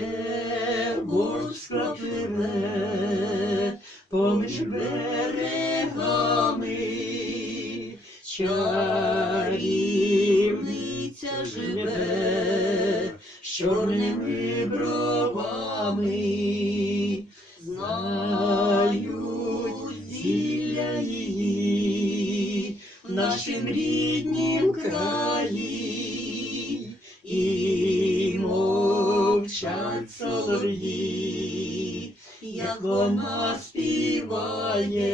де ворська пливе поміж берегами, чарівниця живе з чорними бровами, знають в нашім ріднім краї, мовчать солов'ї, як вона співає,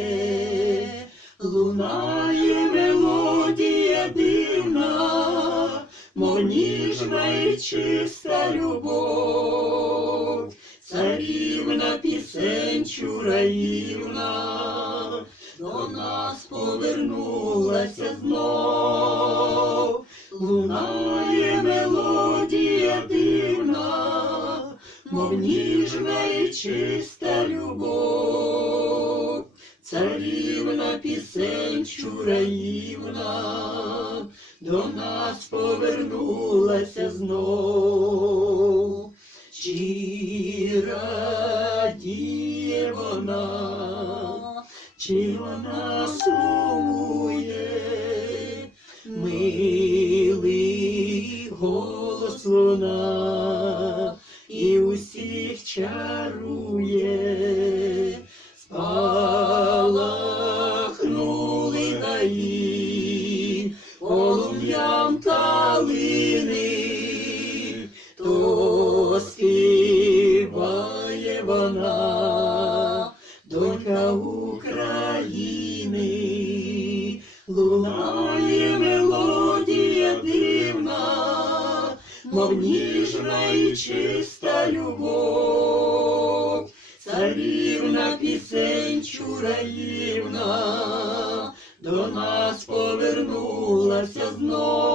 лунає мелодія дивна, мов ніжна і чиста любов, царівна пісень чураївна, до нас повернулася знов, лунає мелодія мов ніжна і чиста любов, царівна пісень чураївна, до нас повернулася знов. Чи радіє вона, чи вона сумує, милий голос луна донька України, лунає мелодія дивна, мов ніжна і чиста любов, царівна пісень чураївна, до нас повернулася знов,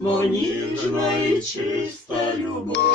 мов ніжна і чиста любов.